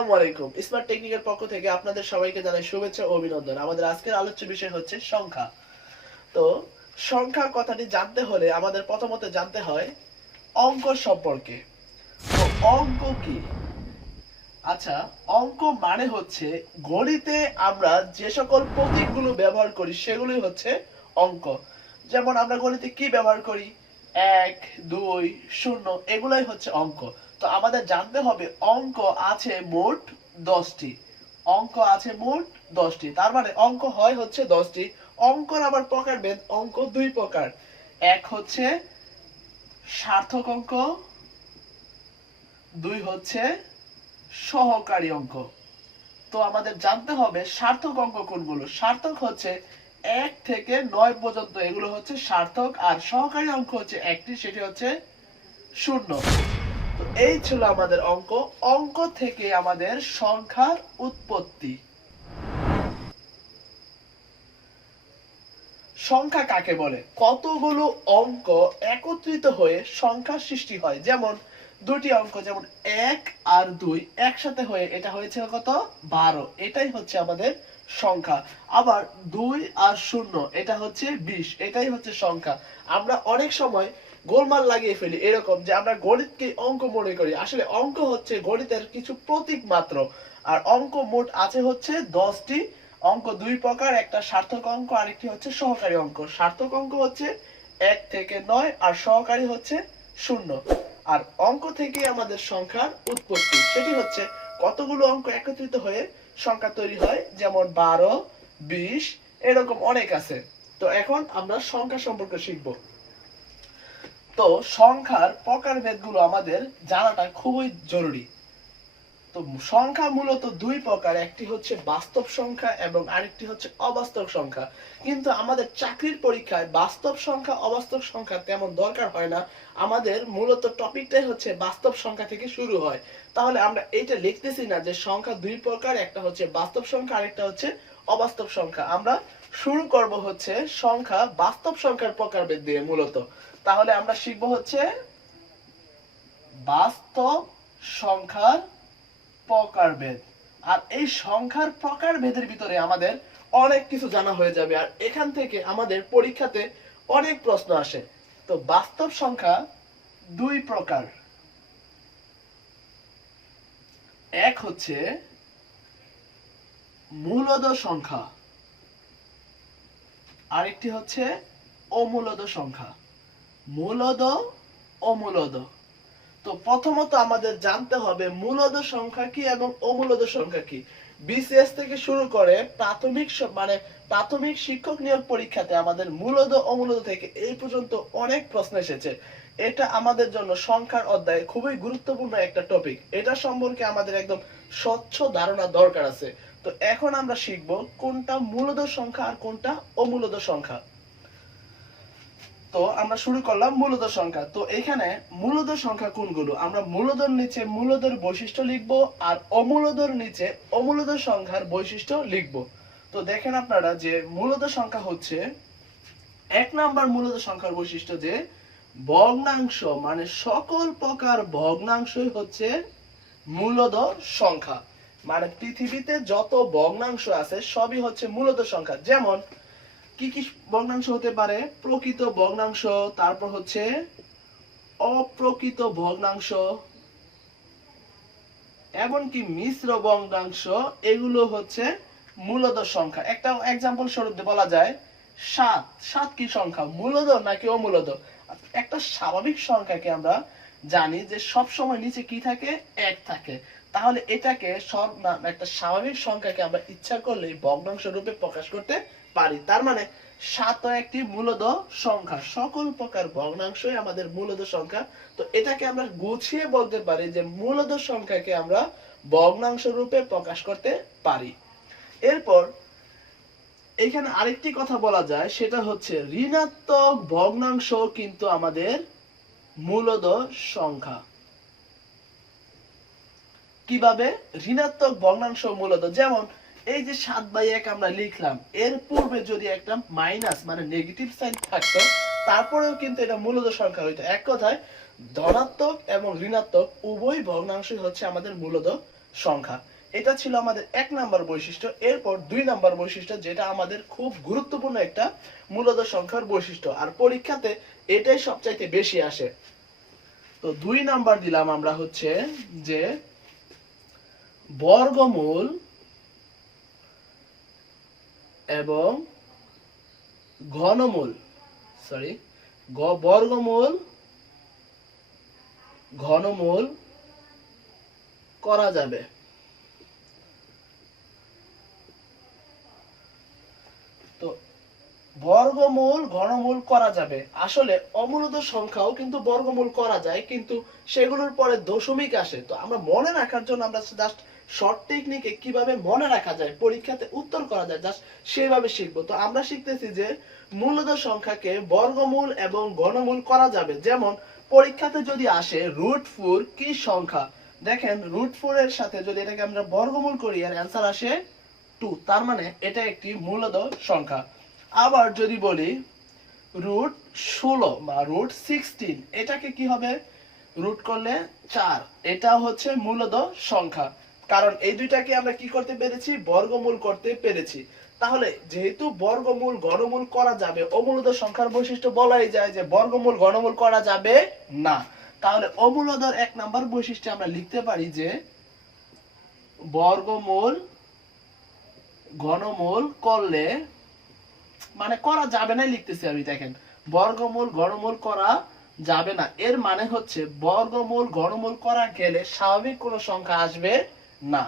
আসসালামু আলাইকুম। স্মার্ট টেকনিকের পক্ষ থেকে আপনাদের সবাইকে জানাই শুভেচ্ছা ও অভিনন্দন। আমাদের আজকের আলোচ্য বিষয় হচ্ছে সংখ্যা। তো সংখ্যা কথাটি জানতে হলে আমাদের প্রথমত জানতে হয় অঙ্ক সম্পর্কে। তো অঙ্ক কি? আচ্ছা, অঙ্ক মানে হচ্ছে গণিতে আমরা যে সকল প্রতীকগুলো ব্যবহার করি সেগুলোই হচ্ছে অঙ্ক। যেমন আমরা গণিতে কি ব্যবহার করি? ১, ২, ০ এগুলাই হচ্ছে অঙ্ক। তো আমাদের জানতে হবে অঙ্ক আছে মোট ১০টি। অঙ্ক আছে মোট ১০টি। তার মানে অঙ্ক হয় হচ্ছে ১০টি। অঙ্কর আবার প্রকারভেদ, অঙ্ক দুই প্রকার। এক হচ্ছে সার্থক অঙ্ক, দুই হচ্ছে সহকারী অঙ্ক। তো আমাদের জানতে হবে সার্থক অঙ্ক কোনগুলো। সার্থক হচ্ছে ১ থেকে ৯ পর্যন্ত, এগুলো হচ্ছে সার্থক। আর সহকারী অঙ্ক হচ্ছে একটি, সেটি হচ্ছে ০। তো এই ছিল আমাদের অঙ্ক। অঙ্ক থেকে আমাদের সংখ্যার উৎপত্তি। সংখ্যা কাকে বলে? কতগুলো অঙ্ক একত্রিত হয়ে সংখ্যা সৃষ্টি হয়। যেমন দুটি অঙ্ক, যেমন ১ আর ২ একসাথে হয়ে এটা হয়েছে কত? ১২। এটাই হচ্ছে আমাদের সংখ্যা। আবার ২ আর ০ এটা হচ্ছে ২০। এটাই হচ্ছে সংখ্যা। আমরা অনেক সময় গোলমাল লাগিয়ে ফেলি এরকম যে আমরা গণিতকে অঙ্ক মনে করি। আসলে অঙ্ক হচ্ছে গণিতের কিছু প্রতীক মাত্র। আর অঙ্ক মোট আছে হচ্ছে ১০টি। অঙ্ক দুই প্রকার, একটা সার্থক অঙ্ক, আরেকটি হচ্ছে সহকারী অঙ্ক। সার্থক অঙ্ক হচ্ছে ১ থেকে ৯ আর সহকারী হচ্ছে ০। আর অঙ্ক থেকে আমাদের সংখ্যার উৎপত্তি, সেটি হচ্ছে কতগুলো অঙ্ক একত্রিত হয়ে সংখ্যা তৈরি হয়। যেমন ১২, ২০ এরকম অনেক আছে। তো এখন আমরা সংখ্যা সম্পর্কে শিখব। তো সংখ্যার প্রকারভেদগুলো আমাদের জানাটা খুবই জরুরি। তো সংখ্যা মূলত দুই প্রকার, একটি হচ্ছে বাস্তব সংখ্যা এবং আরেকটি হচ্ছে অবাস্তব সংখ্যা। কিন্তু আমাদের চাকরির পরীক্ষায় বাস্তব সংখ্যা অবাস্তব সংখ্যা তেমন দরকার হয় না। আমাদের মূলত টপিকটাই হচ্ছে বাস্তব সংখ্যা থেকে শুরু হয়। তাহলে আমরা এইটা লিখতেছি না যে সংখ্যা দুই প্রকার, একটা হচ্ছে বাস্তব সংখ্যা আরেকটা হচ্ছে অবাস্তব সংখ্যা। আমরা শুরু করব হচ্ছে সংখ্যা বাস্তব সংখ্যার প্রকারভেদ দিয়ে মূলত। তাহলে আমরা শিখব হচ্ছে বাস্তব সংখ্যার প্রকারভেদ। আর এই সংখ্যার প্রকারভেদের ভিতরে আমাদের অনেক কিছু জানা হয়ে যাবে। আর এখান থেকে আমাদের পরীক্ষাতে অনেক প্রশ্ন আসে। তো বাস্তব সংখ্যা দুই প্রকার। এক হচ্ছে মূলদ সংখ্যা, আরেকটি হচ্ছে অমূলদ সংখ্যা। মূলদ, অমূলদ। তো প্রথমত আমাদের জানতে হবে মূলদ সংখ্যা কি এবং অমূলদ সংখ্যা কি। বিসিএস থেকে শুরু করে প্রাথমিক শিক্ষক নিয়োগ পরীক্ষাতে আমাদের মূলদ অমূলদ থেকে এই পর্যন্ত অনেক প্রশ্ন এসেছে। এটা আমাদের জন্য সংখ্যার অধ্যায়ে খুবই গুরুত্বপূর্ণ একটা টপিক। এটা সম্পর্কে আমাদের একদম স্বচ্ছ ধারণা দরকার আছে। তো এখন আমরা শিখব কোনটা মূলদ সংখ্যা আর কোনটা অমূলদ সংখ্যা। তো আমরা শুরু করলাম মূলদ সংখ্যা। তো এখানে মূলদ সংখ্যা কোনগুলো? আমরা মূলদর নিচে মূলদের বৈশিষ্ট্য লিখব আর অমূলদর নিচে অমূলদ সংখ্যার বৈশিষ্ট্য লিখব। তো দেখেন আপনারা যে মূলদ সংখ্যা হচ্ছে, এক নাম্বার মূলদ সংখ্যার বৈশিষ্ট্য যে ভগ্নাংশ, মানে সকল প্রকার ভগ্নাংশই হচ্ছে মূলদ সংখ্যা। মানে পৃথিবীতে যত ভগ্নাংশ আছে সবই হচ্ছে মূলদ সংখ্যা। যেমন কি কি ভগ্নাংশ হতে পারে? প্রকৃত ভগ্নাংশ, তারপর হচ্ছে অপ্রকৃত ভগ্নাংশ, এমনকি মিশ্র ভগ্নাংশ, এগুলো হচ্ছে মূলদ সংখ্যা। একটা এক্সাম্পল স্বরূপ বলা যায় ৭। ৭ কি সংখ্যা? মূলদ নাকি অমূলদ? একটা স্বাভাবিক সংখ্যাকে আমরা জানি যে সব সময় নিচে কি থাকে? ১ থাকে। তাহলে এটাকে একটা স্বাভাবিক সংখ্যাকে আমরা ইচ্ছা করলেই ভগ্নাংশ রূপে প্রকাশ করতে পারি। তার মানে ৭ একটি মূলদ সংখ্যা। সকল প্রকার ভগ্নাংশই আমাদের মূলদ সংখ্যা। তো এটাকে আমরা গুছিয়ে বলতে পারি যে মূলদ সংখ্যাকে আমরা ভগ্নাংশ রূপে প্রকাশ করতে পারি। এরপর এখানে আরেকটি কথা বলা যায়, সেটা হচ্ছে ঋণাত্মক ভগ্নাংশ কিন্তু আমাদের মূলদ সংখ্যা। কিভাবে ঋণাত্মক ভগ্নাংশ মূলদ? যেমন এই যে ৭/১ আমরা লিখলাম, এর পূর্বে যদি একটা মাইনাস মানে নেগেটিভ সাইন থাকতো তারপরেও কিন্তু এটা মূলদ সংখ্যা হইতো। এক কথায় ধনাত্মক এবং ঋণাত্মক উভয় ভগ্নাংশই হচ্ছে আমাদের মূলদ সংখ্যা। এটা ছিল আমাদের 1 নাম্বার বৈশিষ্ট্য। এরপর 2 নাম্বার বৈশিষ্ট্য, যেটা আমাদের খুব গুরুত্বপূর্ণ একটা মূলদ সংখ্যার বৈশিষ্ট্য, আর পরীক্ষাতে এটাই সবচাইতে বেশি আসে। তো 2 নাম্বার দিলাম আমরা হচ্ছে যে বর্গমূল এবং ঘনমূল, বর্গমূল ঘনমূল করা যাবে। তো বর্গমূল ঘনমূল করা যাবে, আসলে অমূলদ সংখ্যাও কিন্তু বর্গমূল করা যায়, কিন্তু সেগুলোর পরে দশমিক আসে। তো আমরা মনে রাখার জন্য আমরা জাস্ট শর্ট টেকনিকে কিভাবে মনে রাখা যায়, পরীক্ষাতে উত্তর করা যায়, জাস্ট সেভাবে শিখবো। তো আমরা শিখতেছি যে মূলদ সংখ্যাকে বর্গমূল এবং ঘনমূল করা যাবে। যেমন পরীক্ষাতে যদি আসে √4 কি সংখ্যা, দেখেন √4 এর সাথে যদি এটাকে আমরা বর্গমূল করি আর অ্যান্সার আসে 2, তার মানে এটা একটি মূলদ সংখ্যা। আবার যদি বলি √16 বা √16, এটাকে কি হবে, রুট করলে 4, এটা হচ্ছে মূলদ সংখ্যা, কারণ এই দুইটাকে আমরা কি করতে পেরেছি, বর্গমূল করতে পেরেছি। তাহলে যেহেতু বর্গমূল ঘনমূল করা যাবে, অমূলদ সংখ্যার বৈশিষ্ট্য বলাই যায় যে বর্গমূল ঘনমূল করা যাবে না। তাহলে অমূলদের 1 নাম্বার বৈশিষ্ট্য আমরা লিখতে পারি যে বর্গমূল ঘনমূল করলে, মানে করা যাবে না লিখতেছি আমি, দেখেন বর্গমূল ঘনমূল করা যাবে না, এর মানে হচ্ছে বর্গমূল ঘনমূল করা গেলে স্বাভাবিক কোনো সংখ্যা আসবে না।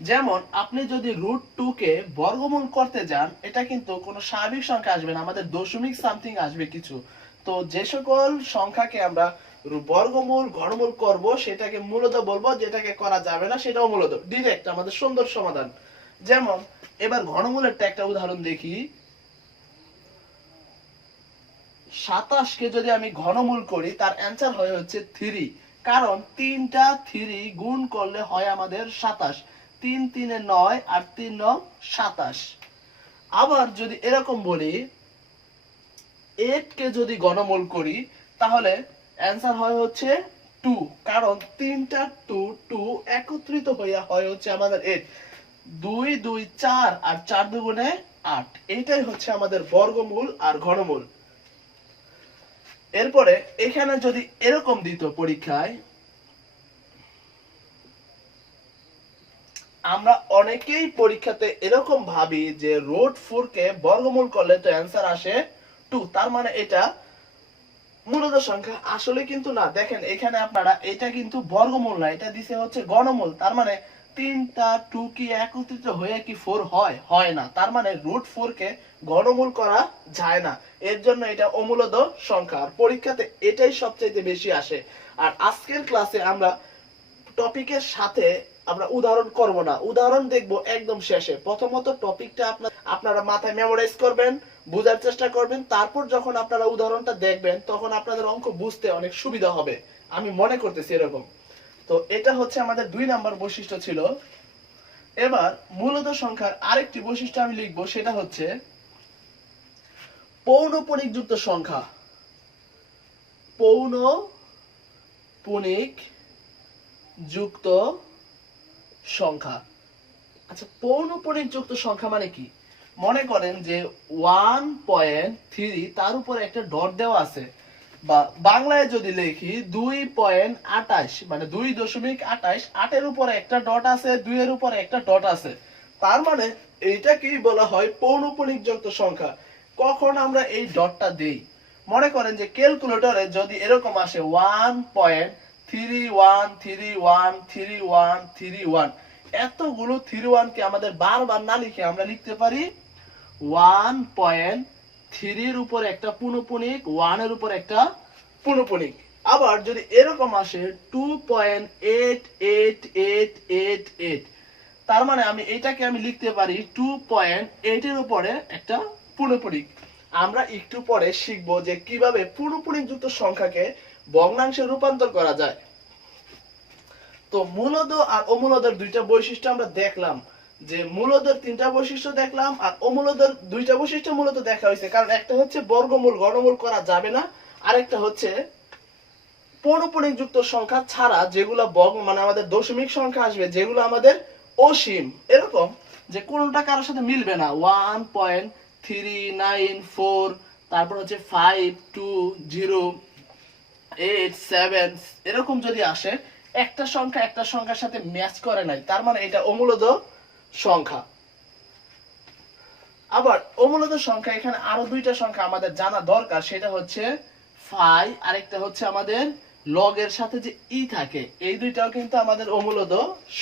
যেমন আপনি যদি √2 কে বর্গমূল করতে যান, এটা কিন্তু কোনো স্বাভাবিক সংখ্যা আসবে না, আমাদের দশমিক সামথিং আসবে কিছু। তো যে সকল সংখ্যাকে আমরা বর্গমূল ঘনমূল করব সেটাকে মূলদ বলবো, যেটাকে করা যাবে না সেটাও মূলদ, ডিরেক্ট আমাদের সুন্দর সমাধান। যেমন এবার ঘনমূলের একটা উদাহরণ দেখি। 27 কে যদি আমি ঘনমূল করি তার অ্যান্সার হয় হচ্ছে 3, কারণ 3টা 3 গুণ করলে হয় আমাদের 27, 3 3 এ 9 আর 3 9 27। আবার যদি এরকম বলি 8 কে যদি ঘনমূল করি তাহলে অ্যান্সার হয় হচ্ছে 2, কারণ 3টা 2 2 একত্রিত হইয়া হয় হচ্ছে আমাদের 8, 2 2 4 আর 4 দুগুণে 8, এইটাই হচ্ছে আমাদের বর্গমূল আর ঘনমূল। এরপরে এখানে যদি এরকম দিত পরীক্ষায়, আমরা অনেকেই পরীক্ষাতে এরকম ভাবি যে √4 কে বর্গমূল করলে তো অ্যান্সার আসে 2, তার মানে এটা মূলদ সংখ্যা, আসলে কিন্তু না। দেখেন এখানে আপনারা, এটা কিন্তু বর্গমূল না, এটা দিছে হচ্ছে ঘনমূল, তার মানে 3টা 2 কি একত্রিত হয়ে কি 4 হয়, হয় না, তার মানে √4 কে ঘনমূল করা যায় না, এর জন্য এটা অমূলদ সংখ্যা। আর পরীক্ষাতে এটাই সবচেয়ে বেশি আসে। আর আজকের ক্লাসে আমরা টপিকের সাথে আমরা উদাহরণ করব না, উদাহরণ দেখব একদম শেষে। প্রথমত টপিকটা আপনারা মাথায় মেমোরাইজ করবেন, বোঝার চেষ্টা করবেন, তারপর যখন আপনারা উদাহরণটা দেখবেন তখন আপনাদের অঙ্ক বুঝতে অনেক সুবিধা হবে, আমি মনে করতেছি এরকম। তো এটা হচ্ছে আমাদের 2 নাম্বার বৈশিষ্ট্য ছিল। এবার মূলদ সংখ্যার আরেকটি বৈশিষ্ট্য আমি লিখব, সেটা হচ্ছে পৌনঃপুনিক যুক্ত সংখ্যা। পৌনঃপুনিক যুক্ত সংখ্যা। আচ্ছা, পৌনঃপুনিক যুক্ত সংখ্যা মানে কি? মনে করেন যে 1.3 তার উপরে একটা ডট দেওয়া আছে, বা বাংলায় যদি লিখি 2.28, মানে 2.28, 8 এর উপরে একটা ডট আছে, 2 এর উপরে একটা ডট আছে, তার মানে এইটা কি বলা হয়, পৌনঃপুনিক যুক্ত সংখ্যা। কখন আমরা এই ডটটা দেই, মনে করেন যে ক্যালকুলেটরে যদি এরকম আসে 1.31313131, এতগুলো 31 কে আমাদের বারবার না লিখে আমরা লিখতে পারি 1.3 এর উপর একটা পৌনঃপুনিক, 1 এর উপর একটা পৌনঃপুনিক। আবার যদি এরকম আসে 2.8888, তার মানে আমি এটাকে আমি লিখতে পারি 2.8 এর উপরে একটা পৌনঃপুনিক। আমরা একটু পরে শিখবো যে কিভাবে পৌনঃপুনিক যুক্ত সংখ্যাকে ভগ্নাংশে রূপান্তর করা যায়। তো মূলদ আর অমূলদের দুইটা বৈশিষ্ট্য আমরা দেখলাম, যে মূলদের 3টা বৈশিষ্ট্য দেখলাম আর অমূলদের 2টা বৈশিষ্ট্য মূলত দেখা হয়েছে, কারণ একটা হচ্ছে বর্গমূল ঘনমূল করা যাবে না, আরেকটা হচ্ছে পৌনঃপুনিক যুক্ত সংখ্যা ছাড়া যেগুলো মানে আমাদের দশমিক সংখ্যা আসবে, যেগুলো আমাদের অসীম, এরকম যে কোনটা কারোর সাথে মিলবে না, 1.394, তারপর হচ্ছে 52087, এরকম যদি আসে, একটা সংখ্যা একটা সংখ্যার সাথে ম্যাচ করে নাই, তার মানে এটা অমূলদ সংখ্যা। আবার অমূলদ সংখ্যা এখানে আরো দুইটা সংখ্যা আমাদের জানা দরকার, সেটা হচ্ছে ফাই, আরেকটা হচ্ছে আমাদের লগ এর সাথে যে ই থাকে, এই দুইটাও কিন্তু আমাদের অমূলদ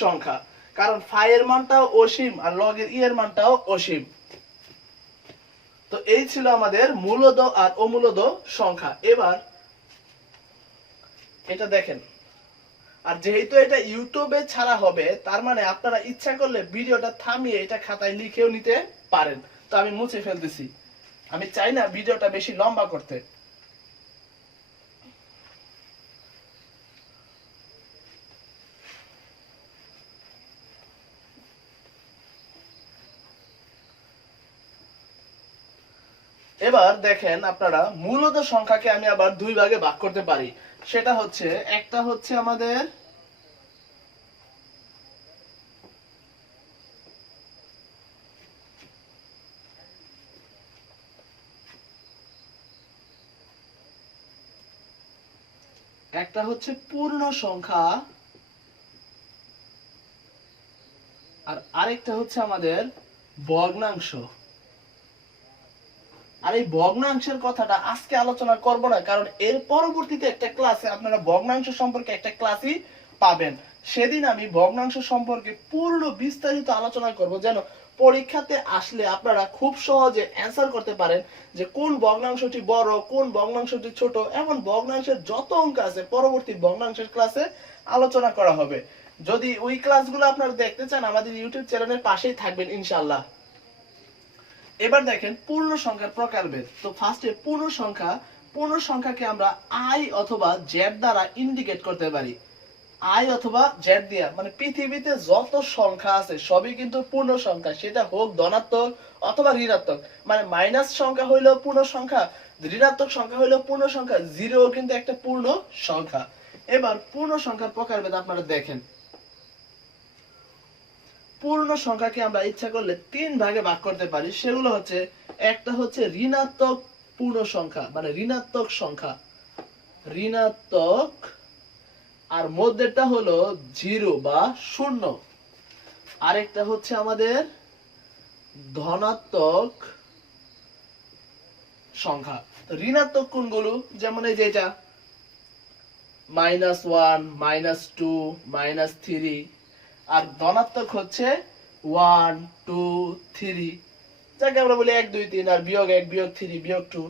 সংখ্যা, কারণ ফাই এর মানটাও অসীম আর লগ এর ই এর মানটাও অসীম। তো এই ছিল আমাদের মূলদ আর অমূলদ সংখ্যা। এবার এটা দেখেন, আর যেহেতু এটা ইউটিউবে ছাড়া হবে, তার মানে আপনারা ইচ্ছা করলে ভিডিওটা থামিয়ে এটা খাতায় লিখেও নিতে পারেন। তো আমি মুছে ফেলতেছি, আমি চাই না ভিডিওটা বেশি লম্বা করতে। এবার দেখেন আপনারা, মূলদ সংখ্যাকে আমি আবার দুই ভাগে ভাগ করতে পারি। সেটা হচ্ছে, একটা হচ্ছে আমাদের পূর্ণ সংখ্যা, আর আরেকটা হচ্ছে আমাদের ভগ্নাংশ। আর এই ভগ্নাংশের কথাটা আজকে আলোচনা করব না, কারণ এর পরবর্তীতে একটা ক্লাসে আপনারা ভগ্নাংশ সম্পর্কে একটা ক্লাসই পাবেন। সেদিন আমি ভগ্নাংশ সম্পর্কে পূর্ণ বিস্তারিত আলোচনা করব, যেন পরীক্ষাতে আসলে আপনারা খুব সহজে অ্যান্সার করতে পারেন যে কোন ভগ্নাংশটি বড়, কোন ভগ্নাংশটি ছোট। এমন ভগ্নাংশের যত অঙ্ক আছে পরবর্তী ভগ্নাংশের ক্লাসে আলোচনা করা হবে। যদি ওই ক্লাসগুলো আপনারা দেখতে চান, আমাদের ইউটিউব চ্যানেলের পাশেই থাকবেন ইনশাআল্লাহ। এবার দেখেন পূর্ণ সংখ্যার প্রকারভেদ। তো ফার্স্টে পূর্ণ সংখ্যাকে আমরা আই অথবা জেড দ্বারা ইন্ডিকেট করতে পারি। আই অথবা জেড দিয়া, মানে পৃথিবীতে যত সংখ্যা আছে সবই কিন্তু পূর্ণ সংখ্যা, সেটা হোক ধনাত্মক অথবা ঋণাত্মক। মানে মাইনাস সংখ্যা হইলেও পূর্ণ সংখ্যা, ঋণাত্মক সংখ্যা হইলেও পূর্ণ সংখ্যা, জিরো কিন্তু একটা পূর্ণ সংখ্যা। এবার পূর্ণ সংখ্যার প্রকারভেদ আপনারা দেখেন। পূর্ণ সংখ্যাকে আমরা ইচ্ছা করলে তিন ভাগে ভাগ করতে পারি। সেগুলো হচ্ছে, একটা হচ্ছে ঋণাত্মক পূর্ণ সংখ্যা, মানে ঋণাত্মক সংখ্যা, ঋণাত্মক, আর মধ্যেটা হলো জিরো বা শূন্য। আরেকটা হচ্ছে আমাদের ধনাত্মক সংখ্যা। ঋণাত্মক কোনগুলো, যেমন এই যে এটা -1, -2, -3, আর ধনাত্মক হচ্ছে 1, 2, 3, যাকে আমরা বলি 1, 2, 3, আর বিয়োগ 1, বিয়োগ 3, বিয়োগ 2।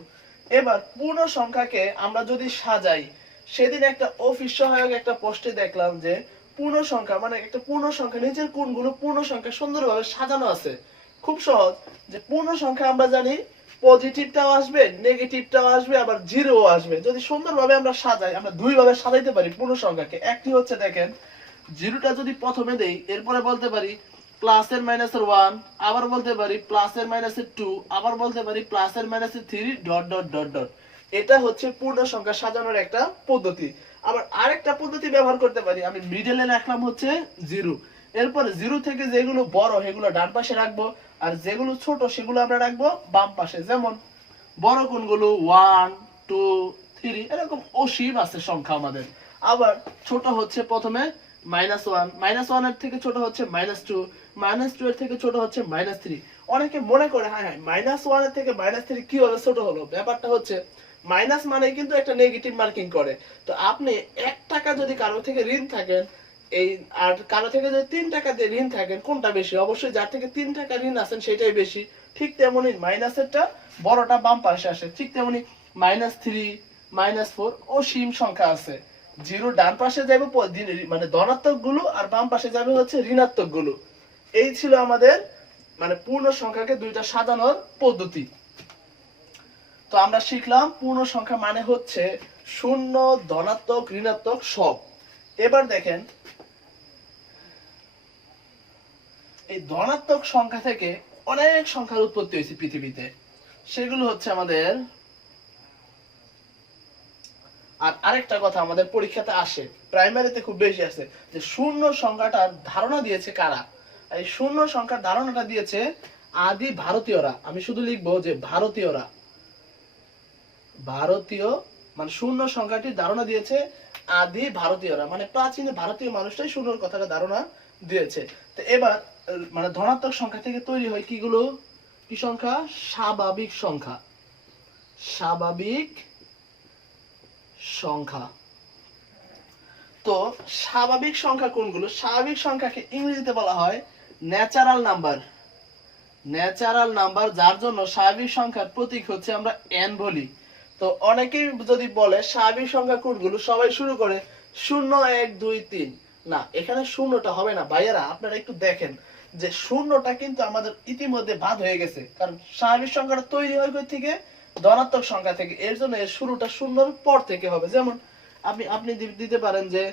এবার পূর্ণ সংখ্যাকে আমরা যদি সাজাই, সেদিন একটা অফিস সহায়ক একটা পোস্টে দেখলাম যে পূর্ণ সংখ্যা, মানে একটা পূর্ণ সংখ্যা নিচের কোনগুলো পূর্ণ সংখ্যা সুন্দরভাবে সাজানো আছে। খুব সহজ, যে পূর্ণ সংখ্যা আমরা জানি পজিটিভটাও আসবে, নেগেটিভটাও আসবে, আবার জিরোও আসবে। যদি সুন্দরভাবে আমরা সাজাই, আমরা দুই ভাবে সাজাইতে পারি পূর্ণ সংখ্যাকে। একটি হচ্ছে দেখেন, জিরোটা যদি প্রথমে দেই, এরপরে বলতে পারি প্লাসের মাইনাসের 1, আবার বলতে পারি প্লাসের মাইনাসের 2, আবার বলতে পারি প্লাসের মাইনাসের 3, ডট ডট ডট ডট। এটা হচ্ছে পূর্ণ সংখ্যা সাজানোর একটা পদ্ধতি। আবার আরেকটা পদ্ধতি ব্যবহার করতে পারি, আমি মিডলে রাখলাম হচ্ছে জিরো, এরপরে জিরো থেকে যেগুলো বড় সেগুলো ডান পাশে রাখবো, আর যেগুলো ছোট সেগুলো আমরা রাখবো বাম পাশে। যেমন বড় কোনগুলো 1, 2, 3, এরকম অসীম আছে সংখ্যা আমাদের। আবার ছোট হচ্ছে প্রথমে -1, -1 এর থেকে ছোট হচ্ছে -2, -2 এর থেকে ছোট হচ্ছে -3। অনেকে মনে করে হ্যাঁ হ্যাঁ -1 এর থেকে -3 কি হলো, ছোট হলো। ব্যাপারটা হচ্ছে মাইনাস মানে কিন্তু একটা নেগেটিভ মার্কিং করে। তো আপনি 1 টাকা যদি কারো থেকে ঋণ থাকেন, এই আর কারো থেকে যদি 3 টাকা দিয়ে ঋণ থাকেন, কোনটা বেশি? অবশ্যই যার থেকে 3 টাকা ঋণ আছেন সেটাই বেশি। ঠিক তেমনি মাইনাসেরটা বড়টা বাম পাশে আসে। ঠিক তেমনি -3, -4 অসীম সংখ্যা আছে। জিরো ডান পাশে যাবে মানে ধনাত্মক গুলো, আর বাম পাশে যাবে হচ্ছে ঋণাত্মক গুলো। এই ছিল আমাদের মানে পূর্ণ সংখ্যাকে দুইটা সাজানোর পদ্ধতি। তো আমরা শিখলাম পূর্ণ সংখ্যা মানে হচ্ছে শূন্য, ধনাত্মক, ঋণাত্মক সব। এবার দেখেন, এই ধনাত্মক সংখ্যা থেকে অনেক সংখ্যার উৎপত্তি হয়েছে পৃথিবীতে। সেগুলো হচ্ছে আমাদের আর আরেকটা কথা আমাদের পরীক্ষাতে আসে, প্রাইমারিতে খুব বেশি আসে, যে শূন্য সংখ্যাটার ধারণা দিয়েছে কারা। এই শূন্য সংখ্যার ধারণাটা দিয়েছে আদি ভারতীয়রা। আমি শুধু লিখবো যে ভারতীয়রা। ভারতীয় মানে শূন্য সংখ্যাটির ধারণা দিয়েছে আদি ভারতীয়রা, মানে প্রাচীন ভারতীয় মানুষটাই শূন্যর কথাটা ধারণা দিয়েছে। তো এবার মানে ধনাত্মক সংখ্যা থেকে তৈরি হয় কিগুলো, কি সংখ্যা, স্বাভাবিক সংখ্যা। স্বাভাবিক সংখ্যা। তো স্বাভাবিক সংখ্যা কোনগুলো, স্বাভাবিক সংখ্যাকে ইংরেজিতে বলা হয় ন্যাচারাল নাম্বার। ন্যাচারাল নাম্বার, যার জন্য স্বাভাবিক সংখ্যার প্রতীক হচ্ছে আমরা n বলি। তো অনেকেই যদি বলে স্বাভাবিক সংখ্যা কোনগুলো, সবাই শুরু করে 0 1 2 3। না, এখানে শূন্যটা হবে না ভাইয়ারা, আপনারা একটু দেখেন যে শূন্যটা কিন্তু আমাদের ইতিমধ্যে বাদ হয়ে গেছে, কারণ স্বাভাবিক সংখ্যাটা তৈরি হয় কই থেকে, ধনাত্মক সংখ্যা থেকে। এর জন্য এর শুরুটা শূন্যর পর থেকে হবে। যেমন আপনি দিতে পারেন যে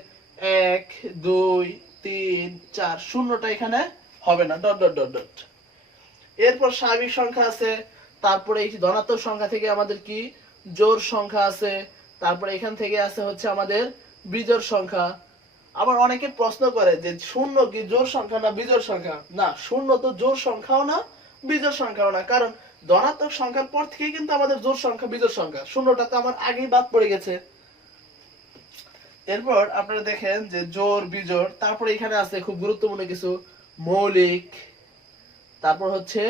1 2 3 4, শূন্যটা এখানে হবে না, ডট ডট ডট ডট। এরপর স্বাভাবিক সংখ্যা আছে, তারপরে এই ধনাত্মক সংখ্যা থেকে আমাদের কি জোড় সংখ্যা আছে, তারপরে এখান থেকে আছে হচ্ছে আমাদের বিজোড় সংখ্যা। আবার অনেকে প্রশ্ন করে যে শূন্য কি জোড় সংখ্যা না বিজোড় সংখ্যা। না, শূন্য তো জোড় সংখ্যাও না বিজোড় সংখ্যাও না, কারণ ধনাত্মক সংখ্যার পর থেকে কিন্তু আমাদের জোড় সংখ্যা বিজোড় সংখ্যা, শূন্যটা তো আমার আগেই বাদ পড়ে গেছে। এরপর আপনারা দেখেন যে জোড় বিজোড়, তারপরে এখানে আছে খুব গুরুত্বপূর্ণ কিছু মৌলিক, তারপর হচ্ছে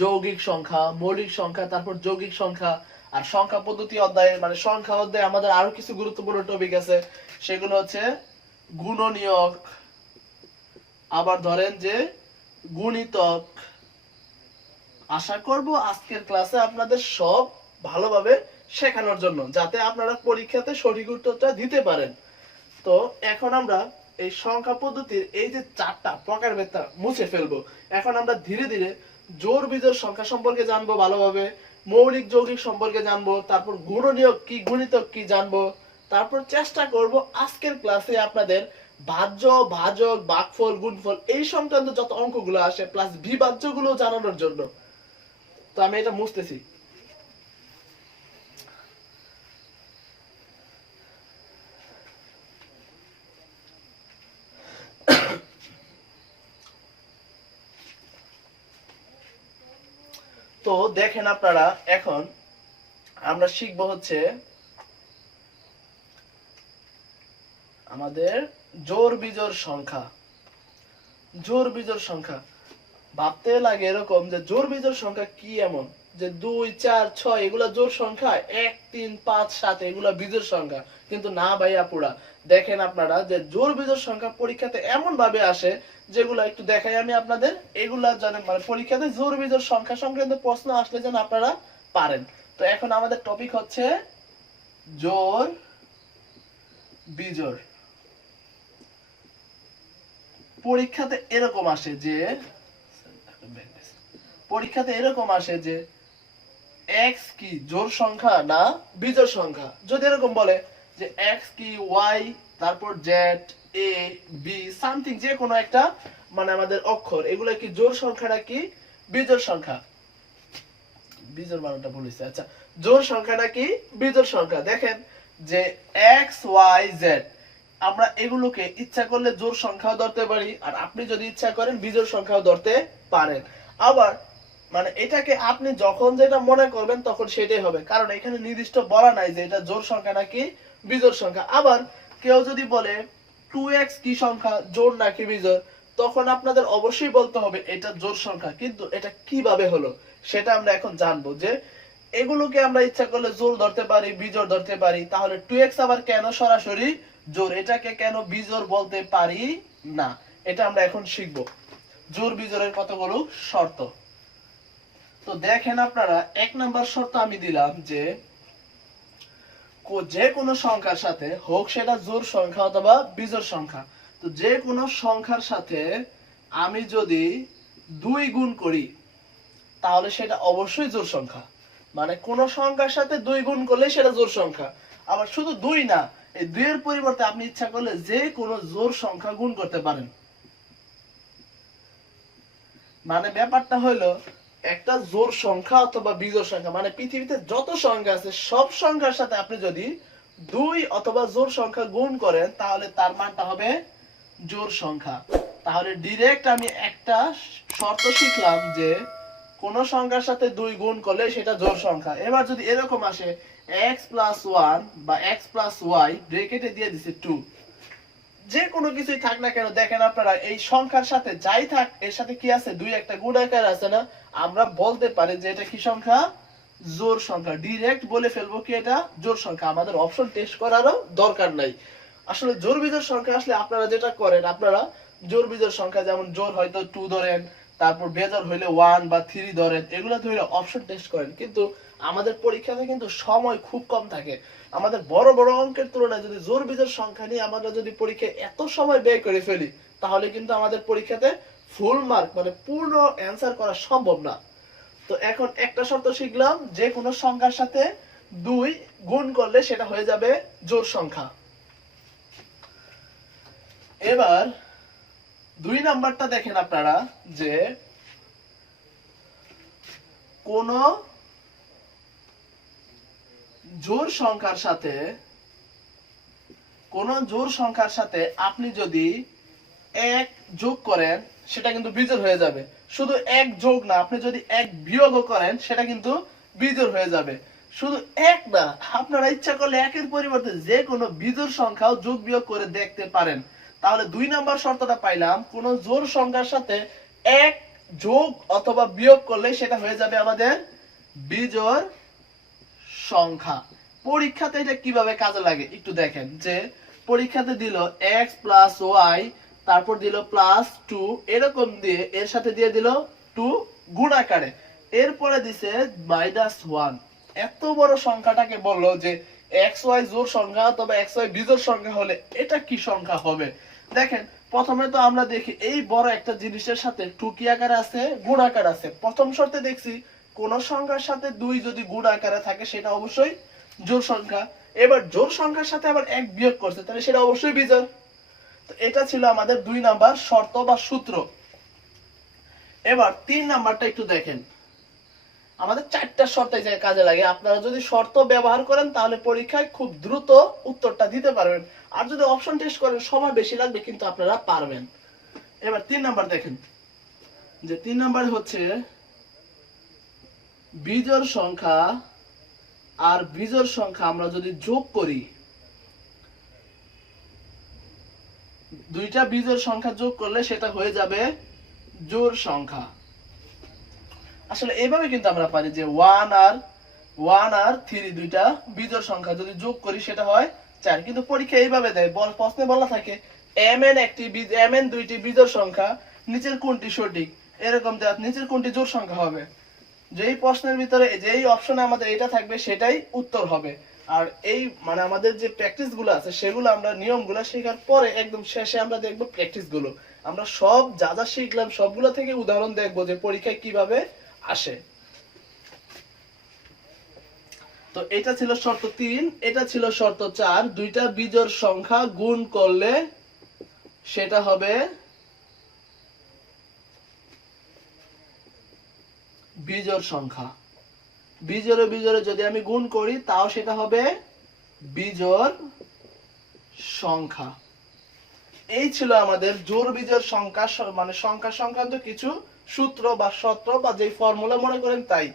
যৌগিক সংখ্যা, মৌলিক সংখ্যা, তারপর যৌগিক সংখ্যা। আর সংখ্যা পদ্ধতি অধ্যায়ে মানে সংখ্যা অধ্যায়ে আমাদের আরো কিছু গুরুত্বপূর্ণ টপিক আছে, সেগুলো হচ্ছে গুণনীয়ক, আবার ধরেন যে গুণিতক। আশা করব আজকের ক্লাসে আপনাদের সব ভালোভাবে শেখানোর জন্য, যাতে আপনারা পরীক্ষাতে সঠিক উত্তরটা দিতে পারেন। তো এখন আমরা এই সংখ্যা পদ্ধতির এই যে 4টা প্রকারভেদটা মুছে ফেলবো। এখন আমরা ধীরে ধীরে জোড় বিজোড় সংখ্যা সম্পর্কে জানবো ভালোভাবে, মৌলিক যৌগিক সম্পর্কে জানবো, তারপর গুণনীয়ক কি গুণিতক কি জানবো, তারপর চেষ্টা করব আজকের ক্লাসে আপনাদের ভাজ্য ভাজক ভাগফল গুণফল এই সংক্রান্ত যত অঙ্কগুলো আসে প্লাস বিভাজ্য গুলো জানানোর জন্য। তো আমি এটা মুছতেছি। তো দেখেন আপনারা, এখন আমরা শিখবো হচ্ছে আমাদের জোড় বিজোড় সংখ্যা। জোড় বিজোড় সংখ্যা ভাবতে লাগে এরকম যে জোড় বিজোড় সংখ্যা কি এমন যে 2 4 6 এগুলা জোড় সংখ্যা, 1 3 5 7 এগুলা বিজোড় সংখ্যা। কিন্তু না ভাইয়া পুরা, দেখেন আপনারা যে জোড় বিজোড় সংখ্যা পরীক্ষাতে এমন ভাবে আসে, যেগুলা একটু দেখাই আমি আপনাদের, এগুলা জানেন মানে পরীক্ষাতে জোড় বিজোড় সংখ্যা সংক্রান্ত প্রশ্ন আসলে যেন আপনারা পারেন। তো এখন আমাদের টপিক হচ্ছে জোড় বিজোড়। পরীক্ষাতে এরকম আসে যে x কি জোড় সংখ্যা না বিজোড় সংখ্যা। যদি এরকম বলে যে x কি y তারপর z a b সামথিং যে কোনো একটা মানে আমাদের অক্ষর, এগুলো কি জোড় সংখ্যা নাকি বিজোড় সংখ্যা, বিজোড় মানটা বলেছে, আচ্ছা জোড় সংখ্যা নাকি বিজোড় সংখ্যা। দেখেন যে x y z আমরা এগুলোকে ইচ্ছা করলে জোড় সংখ্যাও ধরতে পারি, আর আপনি যদি ইচ্ছা করেন বিজোড় সংখ্যাও ধরতে পারেন। আবার মানে এটাকে আপনি যখন যেটা মনে করবেন তখন সেটাই হবে, কারণ এখানে নির্দিষ্ট বলা নাই যে এটা জোড় সংখ্যা নাকি বিজোড় সংখ্যা। আবার কেউ যদি বলে 2x কি সংখ্যা, জোড় নাকি বিজোড়, তখন আপনাদের অবশ্যই বলতে হবে এটা জোড় সংখ্যা। কিন্তু এটা কিভাবে হলো সেটা আমরা এখন জানবো, যে এগুলোকে আমরা ইচ্ছা করলে জোড় ধরতে পারি বিজোড় ধরতে পারি, তাহলে 2x আবার কেন সরাসরি জোড়, এটাকে কেন বিজোড় বলতে পারি না, এটা আমরা এখন শিখবো। জোড় বিজোড়ের কতগুলো শর্ত। তো দেখেন আপনারা, 1 নাম্বার শর্ত আমি দিলাম যে যে কোনো সংখ্যার সাথে হোক সেটা জোড় সংখ্যা অথবা বিজোড় সংখ্যা, তো যে কোনো সংখ্যার সাথে আমি যদি 2 গুণ করি তাহলে সেটা অবশ্যই জোড় সংখ্যা। মানে কোন সংখ্যার সাথে 2 গুণ করলে সেটা জোড় সংখ্যা। আবার শুধু 2 না, এই 2 এর পরিবর্তে আপনি ইচ্ছা করলে যে কোনো জোড় সংখ্যা গুণ করতে পারেন। মানে ব্যাপারটা হলো একটা জোড় সংখ্যা অথবা বিজোড় সংখ্যা, মানে পৃথিবীতে যত সংখ্যা আছে সব সংখ্যার সাথে আপনি যদি দুই অথবা জোড় সংখ্যা গুণ করেন তাহলে তার মানটা হবে জোড় সংখ্যা। তাহলে ডিরেক্ট আমি একটা শর্ত শিখলাম যে কোন সংখ্যার সাথে 2 গুণ করলে সেটা জোড় সংখ্যা। এবার যদি এরকম আসে x + 1 বা x + y ব্র্যাকেটে দিয়ে দিছে 2, যে কোনো কিছুই থাক না কেন দেখেন আপনারা এই সংখ্যার সাথে যাই থাক এর সাথে কি আছে, 2 একটা গুণ আকার আছে না, আমরা বলতে পারি যে এটা কি সংখ্যা, জোড় সংখ্যা। ডাইরেক্ট বলে ফেলবো কি এটা জোড় সংখ্যা, আমাদের অপশন টেস্ট করারও দরকার নাই। আসলে জোড় বিজোড় সংখ্যা আসলে আপনারা যেটা করেন, আপনারা জোড় বিজোড় সংখ্যা যেমন জোড় হয়তো 2 ধরেন, তারপর বেজোড় হইলে 1 বা 3 ধরেন, এগুলা ধরে অপশন টেস্ট করেন। কিন্তু আমাদের পরীক্ষাতে কিন্তু সময় খুব কম থাকে। আমাদের বড় বড় অঙ্কের তুলনায় যদি জোড় বিজোড় সংখ্যা নিয়ে আমরা যদি পরীক্ষায় এত সময় ব্যয় করে ফেলি তাহলে কিন্তু আমাদের পরীক্ষাতে ফুল মার্ক মানে পূর্ণ অ্যানসার করা সম্ভব না। তো এখন একটা শর্ত শিখলাম, যে কোনো সংখ্যার সাথে 2 গুণ করলে সেটা হয়ে যাবে জোড় সংখ্যা। এবার 2 নাম্বারটা দেখেন আপনারা, যে কোন জোড় সংখ্যার সাথে আপনি যদি 1 যোগ করেন সেটা কিন্তু বিজোড় হয়ে যাবে। শুধু 1 যোগ না, আপনি যদি 1 বিয়োগ করেন সেটা কিন্তু বিজোড় হয়ে যাবে। শুধু 1 না, আপনারা ইচ্ছা করলে 1 এর পরিবর্তে যে কোনো বিজোড় সংখ্যাও যোগ বিয়োগ করে দেখতে পারেন। তাহলে 2 নাম্বার শর্তটা পাইলাম, কোন জোড় সংখ্যার সাথে 1 যোগ অথবা বিয়োগ করলে সেটা হয়ে যাবে আমাদের বিজোড় সংখ্যা। পরীক্ষাতে এটা কিভাবে কাজে লাগে একটু দেখেন, যে পরীক্ষাতে দিল x + y, তারপর দিল +2, এরকম দিয়ে এর সাথে দিয়ে দিল 2 গুণ আকারে, এরপরে দিছে -1। এত বড় সংখ্যাটাকে বললো যে xy জোড় সংখ্যা অথবা xy বিজোড় সংখ্যা হলে এটা কি সংখ্যা হবে। দেখেন প্রথমে তো আমরা দেখি এই বড় একটা জিনিসের সাথে 2 কি আকারে আছে, গুণ আকার আছে। প্রথম শর্তে দেখছি কোন সংখ্যার সাথে 2 যদি গুণ আকারে থাকে সেটা অবশ্যই জোড় সংখ্যা। এবার জোড় সংখ্যার সাথে আবার 1 বিয়োগ করছে, তাহলে সেটা অবশ্যই বিজোড়। তো এটা ছিল আমাদের 2 নাম্বার শর্ত বা সূত্র। এবার 3 নাম্বারটা একটু দেখেন, আমাদের 4টা শর্ত এই জায়গায় কাজে লাগে। আপনারা যদি শর্ত ব্যবহার করেন তাহলে পরীক্ষায় খুব দ্রুত উত্তরটা দিতে পারবেন, আর যদি অপশন টেস্ট করেন সময় বেশি লাগবে কিন্তু আপনারা পারবেন। এবার 3 নাম্বার দেখেন, যে 3 নাম্বার হচ্ছে বিজোড় সংখ্যা আর বিজোড় সংখ্যা আমরা যদি যোগ করি, দুইটা বিজোড় সংখ্যা যোগ করলে সেটা হয়ে যাবে জোড় সংখ্যা। আসলে এইভাবে কিন্তু আমরা পারি যে 1 আর 3 দুইটা বিজোড় সংখ্যা যদি যোগ করি সেটা হয় 4। কিন্তু পরীক্ষা এইভাবে দেয়, প্রশ্নে বলা থাকে mn দুইটি বিজোড় সংখ্যা, নিচের কোনটি সঠিক, এরকম দেওয়া নিচের কোনটি জোড় সংখ্যা হবে। যেই প্রশ্নের ভিতরে যেই অপশনে আমাদের এটা থাকবে সেটাই উত্তর হবে। আর এই মানে আমাদের যে প্র্যাকটিস গুলো আছে সেগুলো আমরা নিয়মগুলো শেখার পরে একদম শেষে আমরা দেখবো প্র্যাকটিস গুলো, আমরা সব যা যা শিখলাম সবগুলো থেকে উদাহরণ দেখবো যে পরীক্ষায় কিভাবে আসে। তো এটা ছিল শর্ত 3, এটা ছিল শর্ত 4, দুইটা বিজোড় সংখ্যা গুণ করলে সেটা হবে বিজোড় সংখ্যা। বিজোড়ে বিজোড়ে যদি আমি গুণ করি তাও সেটা হবে বিজোড় সংখ্যা। এই ছিল আমাদের জোড় বিজোড় সংখ্যা মানে সংখ্যা সংক্রান্ত কিছু সূত্র বা শর্ত বা যে ফর্মুলা মনে করেন তাই।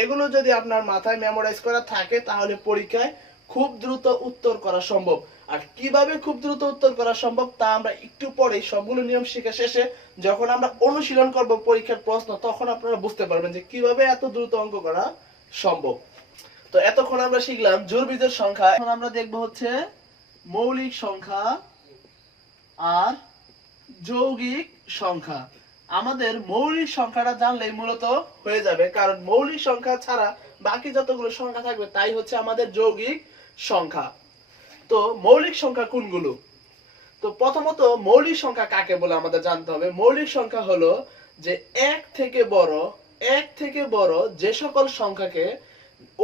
এগুলো যদি আপনার মাথায় মেমোরাইজ করা থাকে তাহলে পরীক্ষায় খুব দ্রুত উত্তর করা সম্ভব। আর কিভাবে খুব দ্রুত উত্তর করা সম্ভব তা আমরা একটু পরেই সবগুলো নিয়ম শিখে শেষে যখন আমরা অনুশীলন করব পরীক্ষার প্রশ্ন, তখন আপনারা বুঝতে পারবেন যে কিভাবে এত দ্রুত অঙ্ক করা সম্ভব। তো এতক্ষণ আমরা শিখলাম জোড় বিজোড় সংখ্যা, এখন আমরা দেখব হচ্ছে মৌলিক সংখ্যা আর যৌগিক সংখ্যা। আমাদের মৌলিক সংখ্যাটা জানলেই মূলত হয়ে যাবে, কারণ মৌলিক সংখ্যা ছাড়া বাকি যতগুলো সংখ্যা থাকবে তাই হচ্ছে আমাদের যৌগিক সংখ্যা। তো মৌলিক সংখ্যা কোনগুলো? তো প্রথমত মৌলিক সংখ্যা কাকে বলে আমাদের জানতে হবে। মৌলিক সংখ্যা হলো যে এক থেকে বড় যে সকল সংখ্যাকে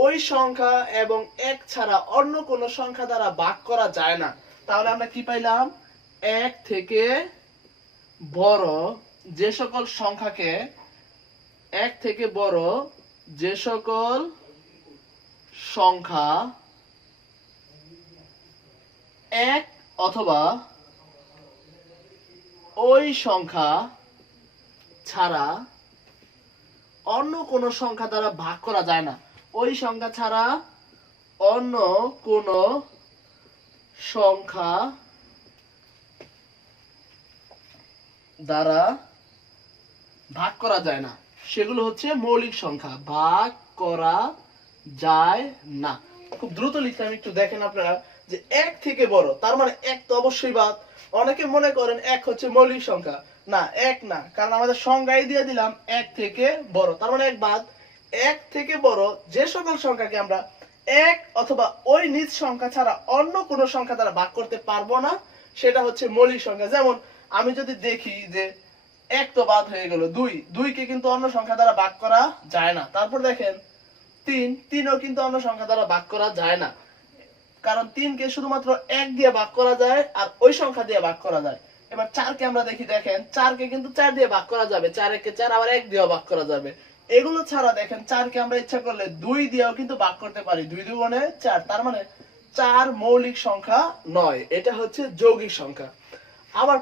ওই সংখ্যা এবং এক ছাড়া অন্য কোন সংখ্যা দ্বারা ভাগ করা যায় না। তাহলে আমরা কি পাইলাম, এক থেকে বড় যে সকল সংখ্যাকে এক অথবা ওই সংখ্যা ছাড়া অন্য কোনো সংখ্যা দ্বারা ভাগ করা যায় না। ওই সংখ্যা ছাড়া অন্য কোনো সংখ্যা দ্বারা ভাগ করা যায় না, সেগুলো হচ্ছে মৌলিক সংখ্যা, ভাগ করা যায় না। খুব দ্রুত লিখলাম, একটু দেখেন আপনারা যে এক থেকে বড়, তার মানে এক তো অবশ্যই বাদ। অনেকে মনে করেন এক হচ্ছে মৌলিক সংখ্যা, না এক না, কারণ আমাদের সংজ্ঞাই দিয়ে দিলাম এক থেকে বড়, তার মানে এক বাদ। এক থেকে বড় যে সকল সংখ্যাকে আমরা এক অথবা ওই নিজ সংখ্যা ছাড়া অন্য কোনো সংখ্যা দ্বারা ভাগ করতে পারবো না, সেটা হচ্ছে মৌলিক সংখ্যা। যেমন আমি যদি দেখি যে এক তো বাদ হয়ে গেল, দুইকে কিন্তু অন্য সংখ্যা দ্বারা ভাগ করা যায় না। তারপর দেখেন তিনও কিন্তু অন্য সংখ্যা দ্বারা ভাগ করা যায় না, কারণ তিনকে শুধুমাত্র এক দিয়ে ভাগ করা যায় আর ওই সংখ্যা দিয়ে ভাগ করা যায়। এবার চারকে আমরা দেখি, দেখেন চারকে কিন্তু চার দিয়ে ভাগ করা যাবে, চার একে চার, আবার এক দিয়েও ভাগ করা যাবে। এগুলো ছাড়া দেখেন চারকে আমরা ইচ্ছা করলে দুই দিয়েও কিন্তু ভাগ করতে পারি, দুই দুগুণে চার, তার মানে চার মৌলিক সংখ্যা নয়, এটা হচ্ছে যৌগিক সংখ্যা। আবার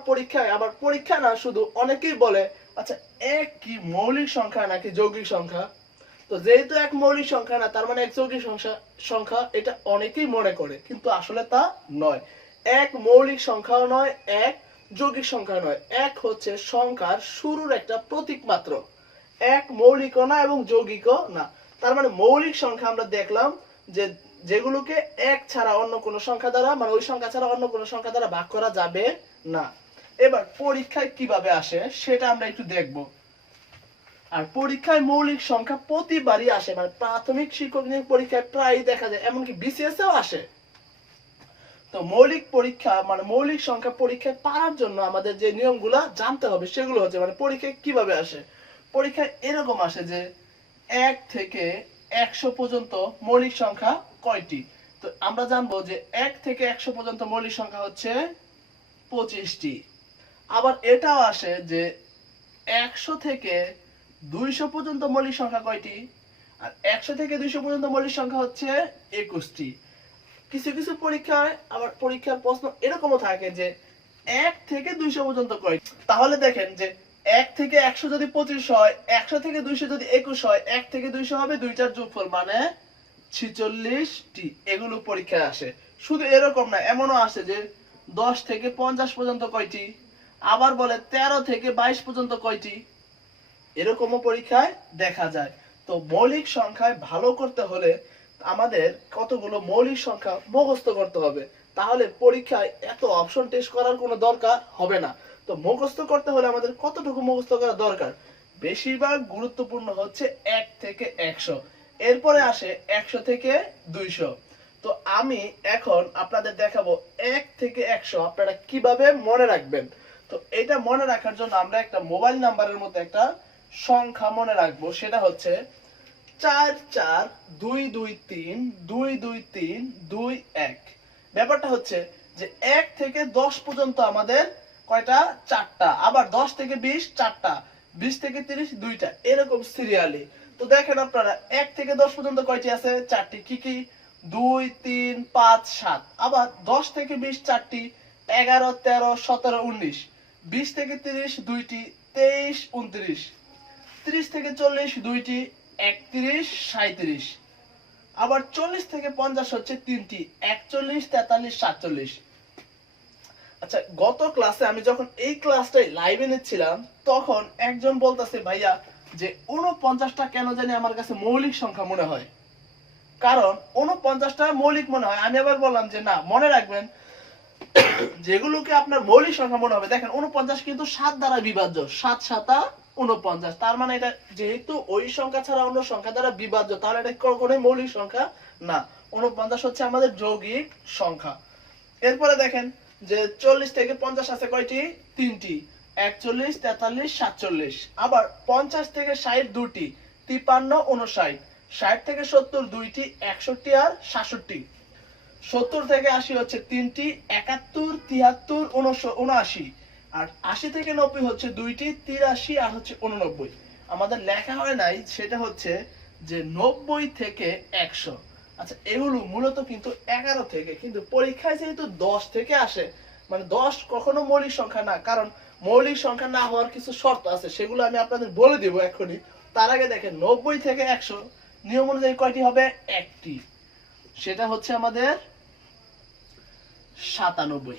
পরীক্ষা না শুধু অনেকেই বলে আচ্ছা এক কি মৌলিক সংখ্যা নাকি যৌগিক সংখ্যা। তো যেহেতু এক মৌলিক সংখ্যা না, তার মানে এক যৌগিক সংখ্যা, এটা অনেকেই মনে করে, কিন্তু আসলে তা নয়। এক মৌলিক সংখ্যাও নয়, এক যৌগিক সংখ্যা নয়, এক হচ্ছে সংখ্যার শুরুর একটা প্রতীক মাত্র। এক মৌলিকও না এবং যৌগিকও না। তার মানে মৌলিক সংখ্যা আমরা দেখলাম যে যেগুলোকে এক ছাড়া অন্য কোনো সংখ্যা দ্বারা, মানে ওই সংখ্যা ছাড়া অন্য কোনো সংখ্যা দ্বারা ভাগ করা যাবে না। এবার পরীক্ষায় কিভাবে আসে সেটা আমরা একটু দেখব। আর পরীক্ষায় মৌলিক সংখ্যা প্রতিবারই আসে, মানে প্রাথমিক শিক্ষক নিয়োগ পরীক্ষায় প্রায় দেখা যায়, এমনকি বিসিএস এও আসে। তো মৌলিক পরীক্ষা মানে মৌলিক সংখ্যা পরীক্ষায় পারার জন্য আমাদের যে নিয়মগুলো জানতে হবে সেগুলো হচ্ছে, মানে পরীক্ষায় কিভাবে আসে। পরীক্ষায় এরকম আসে যে 1 থেকে 100 পর্যন্ত মৌলিক সংখ্যা কয়টি। তো আমরা জানবো যে 1 থেকে 100 পর্যন্ত মৌলিক সংখ্যা হচ্ছে 25টি। আবার এটাও আসে যে 100 থেকে 200 পর্যন্ত মৌলিক সংখ্যা কয়টি, আর 100 থেকে 200 পর্যন্ত মৌলিক সংখ্যা হচ্ছে 21টি। কিছু কিছু পরীক্ষায় আবার পরীক্ষার প্রশ্ন এরকমও থাকে যে 1 থেকে 200 পর্যন্ত কয়টি। তাহলে দেখেন যে 1 থেকে 100 যদি 25 হয়, 100 থেকে 200 যদি 21 হয়, 1 থেকে 200 হবে দুইটার যোগফল মানে 46টি। এগুলো পরীক্ষায় আসে। শুধু এরকম না, এমনও আসে যে 10 থেকে 50 পর্যন্ত কয়টি, আবার বলে 13 থেকে 22 পর্যন্ত কয়টি, এরকমও পরীক্ষায় দেখা যায়। তো মৌলিক সংখ্যায় ভালো করতে হলে আমাদের কতগুলো মৌলিক সংখ্যা মুখস্থ করতে হবে, তাহলে পরীক্ষায় এত অপশন টেস্ট করার কোনো দরকার হবে না। তো মুখস্থ করতে হলে আমাদের কতটুকু মুখস্থ করা দরকার, বেশিরভাগ গুরুত্বপূর্ণ হচ্ছে 1 থেকে 100, এরপরে আসে 100 থেকে 200। তো আমি এখন আপনাদের দেখাবো 1 থেকে 100 আপনারা কিভাবে মনে রাখবেন। তো এটা মনে রাখার জন্য আমরা একটা মোবাইল নাম্বারের মধ্যে একটা সংখ্যা মনে রাখবো, সেটা হচ্ছে 4422322321। ব্যাপারটা হচ্ছে যে 1 থেকে 10 পর্যন্ত আমাদের কয়টা, চারটা, আবার 10 থেকে 20 চারটা, 20 থেকে 30 দুইটা, এরকম সিরিয়ালি। তো দেখেন আপনারা 1 থেকে 10 পর্যন্ত কয়টি আছে, চারটি। কি কি, 2 3 5 7। আবার 10 থেকে 20 চারটি, 11 13 17 19। 20 থেকে 30 দুইটি, 23 29। 30 থেকে 40 দুইটি, 31 37। আবার 40 থেকে 50 হচ্ছে তিনটি, 41 43 47। আচ্ছা, গত ক্লাসে আমি যখন এই ক্লাসটাই লাইভে নিচ্ছিলাম তখন একজন বলতেছে ভাইয়া যে 49টা কেন জানি আমার কাছে মৌলিক সংখ্যা মনে হয়, কারণ 49টা মৌলিক মনে হয়। আমি আবার বললাম যে না, মনে রাখবেন যেগুলোকে আপনার মৌলিক সংখ্যা মনে হবে। দেখেন 49 কিন্তু 7 দ্বারা বিভাজ্য, 7 7 49, তার মানে এটা যেহেতু ওই সংখ্যা ছাড়া অন্য সংখ্যা দ্বারা বিভাজ্য, তাহলে এটা কখনোই মৌলিক সংখ্যা না। 49 হচ্ছে আমাদের যৌগিক সংখ্যা। এরপরে দেখেন যে 40 থেকে 50 আছে কয়টি, তিনটি, 41 43 47। আবার 50 থেকে 60 দুটি, 53 59। 60 থেকে 70 দুইটি, 61 আর 67। 70 থেকে 80 হচ্ছে তিনটি, 71 73 79। আর 80 থেকে 90 হচ্ছে দুইটি, 83 আর হচ্ছে 89। আমাদের লেখা হয় নাই, সেটা হচ্ছে যে 90 থেকে 100। আচ্ছা, এগুলো মূলত কিন্তু 11 থেকে, কিন্তু পরীক্ষায় যেহেতু 10 থেকে আসে, মানে 10 কখনো মৌলিক সংখ্যা না, কারণ মৌলিক সংখ্যা না হওয়ার কিছু শর্ত আছে, সেগুলো আমি আপনাদের বলে দিব এখনই। তার আগে দেখেন 90 থেকে 100 নিয়ম অনুযায়ী কয়টি হবে? একটি, সেটা হচ্ছে আমাদের 97।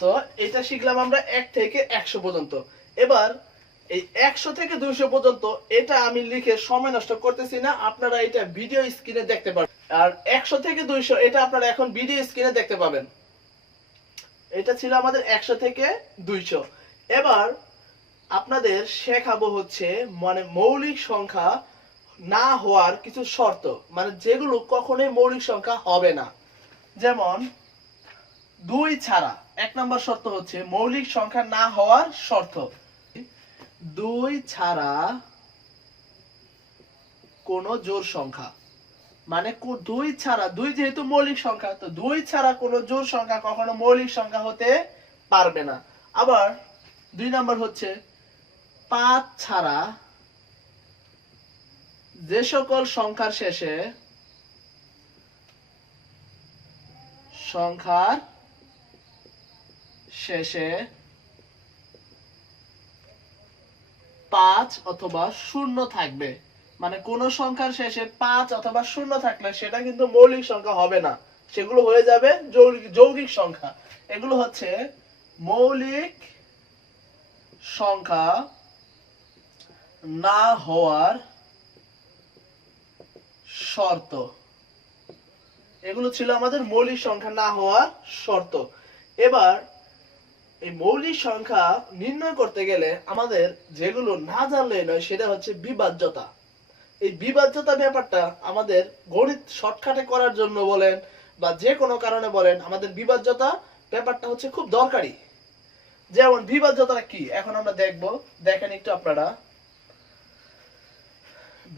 তো এটা শিখলাম আমরা 1 থেকে 100 পর্যন্ত। এবার এই 100 থেকে 200 পর্যন্ত এটা আমি লিখে সময় নষ্ট করতেছি না, আপনারা এটা ভিডিও স্ক্রিনে দেখতে পাবেন। আর 100 থেকে 200 এটা আপনারা এখন ভিডিও স্ক্রিনে দেখতে পাবেন। এটা ছিল আমাদের 100 থেকে 200। এবার আপনাদের শেখাবো হচ্ছে মানে মৌলিক সংখ্যা না হওয়ার কিছু শর্ত, মানে যেগুলো কখনোই মৌলিক সংখ্যা হবে না। যেমন 2 ছাড়া 1 নম্বর শর্ত হচ্ছে মৌলিক সংখ্যা না হওয়ার শর্ত, 2 ছাড়া কোন জোড় সংখ্যা, মানে 2 ছাড়া, 2 যেহেতু মৌলিক সংখ্যা, তো 2 ছাড়া কোন জোড় সংখ্যা কখনো মৌলিক সংখ্যা হতে পারবে না। আবার 2 নম্বর হচ্ছে 5 ছাড়া যে সকল সংখ্যার শেষে সংখ্যার শেষে 5 অথবা 0 থাকবে, মানে কোন সংখ্যার শেষে 5 অথবা 0 থাকলে সেটা কিন্তু মৌলিক সংখ্যা হবে না, সেগুলো হয়ে যাবে যৌগিক সংখ্যা। এগুলো হচ্ছে মৌলিক সংখ্যা না হওয়ার শর্ত। এগুলো ছিল আমাদের মৌলিক সংখ্যা না হওয়ার শর্ত। এবার এই মৌলিক সংখ্যা নির্ণয় করতে গেলে আমাদের যেগুলো না জানলে নয় সেটা হচ্ছে বিভাজ্যতা। এই বিভাজ্যতা ব্যাপারটা আমাদের গণিত শর্টকাটে করার জন্য বলেন বা যে কোনো কারণে বলেন, আমাদের বিভাজ্যতা ব্যাপারটা হচ্ছে খুব দরকারি। যেমন বিভাজ্যতা কি এখন আমরা দেখব, দেখেন একটু আপনারা।